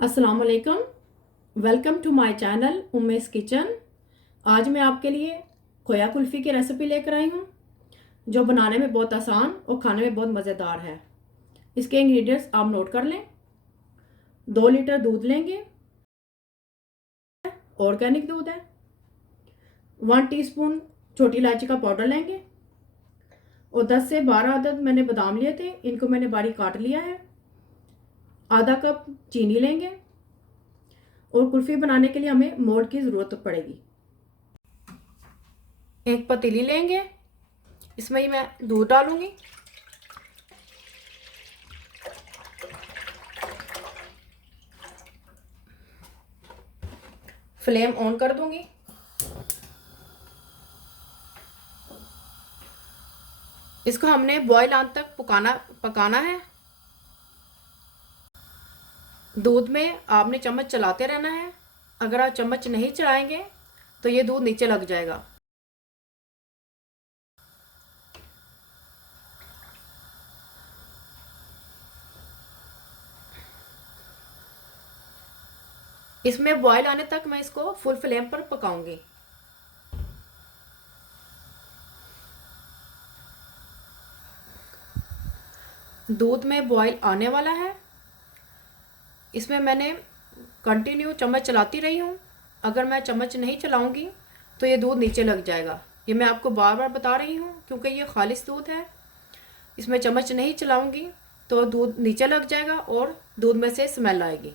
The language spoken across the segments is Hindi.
अस्सलाम वालेकुम। Welcome to my channel Umme's kitchen. आज मैं आपके लिए खोया कुल्फ़ी की रेसिपी लेकर आई हूँ जो बनाने में बहुत आसान और खाने में बहुत मज़ेदार है। इसके इंग्रेडिएंट्स आप नोट कर लें। 2 लीटर दूध लेंगे, ऑर्गेनिक दूध है। 1 टीस्पून छोटी इलायची का पाउडर लेंगे और 10 से 12 अदद मैंने बादाम लिए थे, इनको मैंने बारीक काट लिया है। आधा कप चीनी लेंगे और कुल्फ़ी बनाने के लिए हमें मोल्ड की ज़रूरत पड़ेगी। एक पतीली लेंगे, इसमें ही मैं दूध डालूंगी। फ्लेम ऑन कर दूंगी। इसको हमने बॉयल आने तक पकाना है। दूध में आपने चम्मच चलाते रहना है। अगर आप चम्मच नहीं चलाएंगे तो ये दूध नीचे लग जाएगा। इसमें बॉयल आने तक मैं इसको फुल फ्लेम पर पकाऊंगी। दूध में बॉयल आने वाला है। इसमें मैंने कंटिन्यू चम्मच चलाती रही हूँ। अगर मैं चम्मच नहीं चलाऊंगी तो ये दूध नीचे लग जाएगा। ये मैं आपको बार बार बता रही हूँ क्योंकि ये खालिश दूध है। इसमें चम्मच नहीं चलाऊंगी तो दूध नीचे लग जाएगा और दूध में से स्मेल आएगी।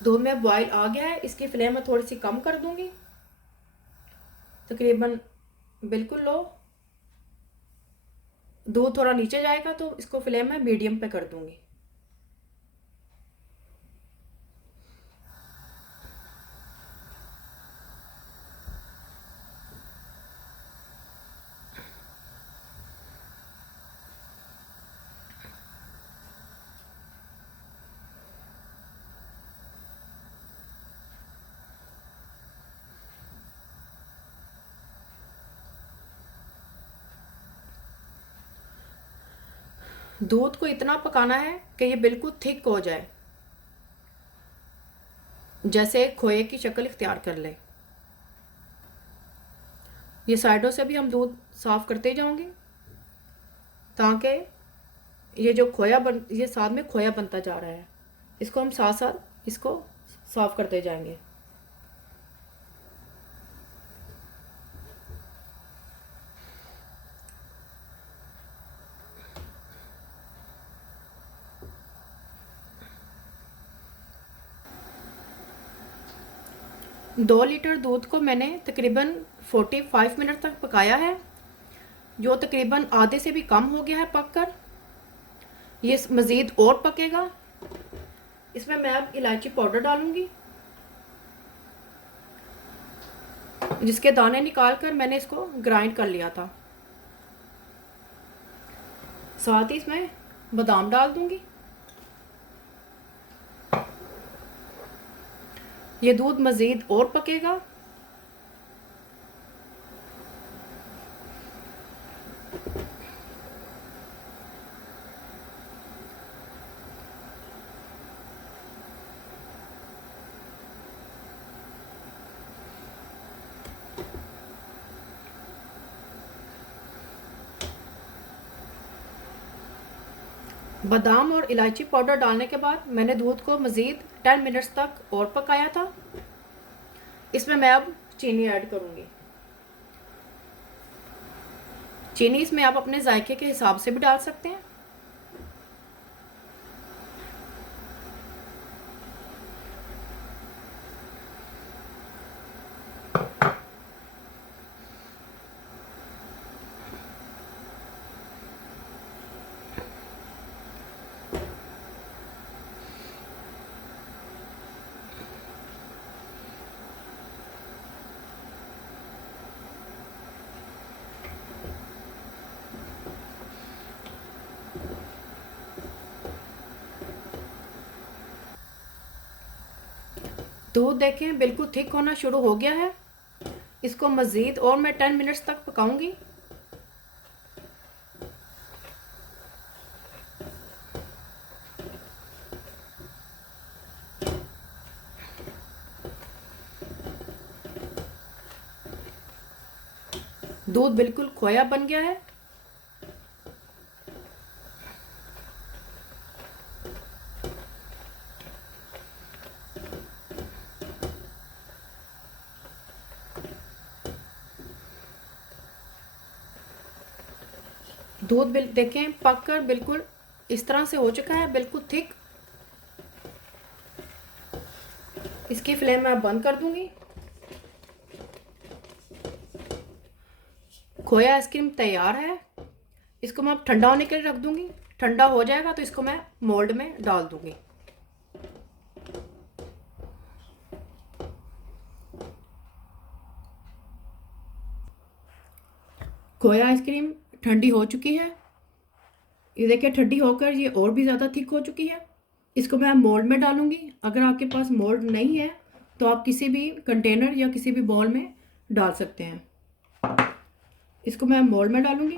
दूध में बॉयल आ गया है। इसकी फ्लेम मैं थोड़ी सी कम कर दूंगी, तकरीबन बिल्कुल लो। दूध थोड़ा नीचे जाएगा तो इसको फ्लेम में मीडियम पे कर दूंगी। दूध को इतना पकाना है कि ये बिल्कुल थिक हो जाए, जैसे खोए की शक्ल इख्तियार कर ले। ये साइडों से भी हम दूध साफ करते जाएंगे ताकि ये साथ में खोया बनता जा रहा है। इसको हम साथ साथ इसको साफ करते जाएंगे। 2 लीटर दूध को मैंने तकरीबन 45 मिनट तक पकाया है, जो तकरीबन आधे से भी कम हो गया है पककर। ये मज़ीद और पकेगा। इसमें मैं अब इलायची पाउडर डालूंगी, जिसके दाने निकाल कर मैंने इसको ग्राइंड कर लिया था। साथ ही इसमें बादाम डाल दूंगी। ये दूध मज़ीद और पकेगा। बादाम और इलायची पाउडर डालने के बाद मैंने दूध को मज़ीद 10 मिनट्स तक और पकाया था। इसमें मैं अब चीनी ऐड करूंगी। चीनी इसमें आप अपने जायके के हिसाब से भी डाल सकते हैं। दूध देखें बिल्कुल थिक होना शुरू हो गया है। इसको मज़ीद और मैं 10 मिनट्स तक पकाऊंगी। दूध बिल्कुल खोया बन गया है। दूध देखें पककर बिल्कुल इस तरह से हो चुका है, बिल्कुल थिक। इसकी फ्लेम मैं बंद कर दूंगी। खोया आइसक्रीम तैयार है। इसको मैं अब ठंडा होने के लिए रख दूंगी। ठंडा हो जाएगा तो इसको मैं मोल्ड में डाल दूंगी। खोया आइसक्रीम ठंडी हो चुकी है। ये देखिए ठंडी होकर ये और भी ज़्यादा थिक हो चुकी है। इसको मैं मोल्ड में डालूंगी। अगर आपके पास मोल्ड नहीं है तो आप किसी भी कंटेनर या किसी भी बॉल में डाल सकते हैं। इसको मैं मोल्ड में डालूंगी।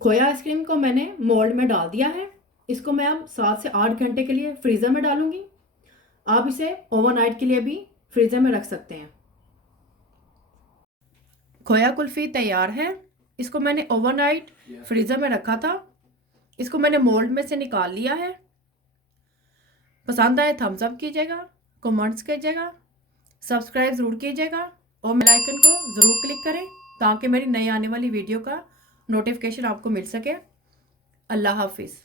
खोया आइसक्रीम को मैंने मोल्ड में डाल दिया है। इसको मैं अब 7 से 8 घंटे के लिए फ्रीज़र में डालूंगी। आप इसे ओवरनाइट के लिए भी फ्रीज़र में रख सकते हैं। खोया कुल्फ़ी तैयार है। इसको मैंने ओवरनाइट फ्रीज़र में रखा था। इसको मैंने मोल्ड में से निकाल लिया है। पसंद आए थम्स अप कीजिएगा, कमेंट्स कीजिएगा, सब्सक्राइब ज़रूर कीजिएगा और बेल आइकन को ज़रूर क्लिक करें ताकि मेरी नई आने वाली वीडियो का नोटिफिकेशन आपको मिल सके। अल्लाह हाफिज़।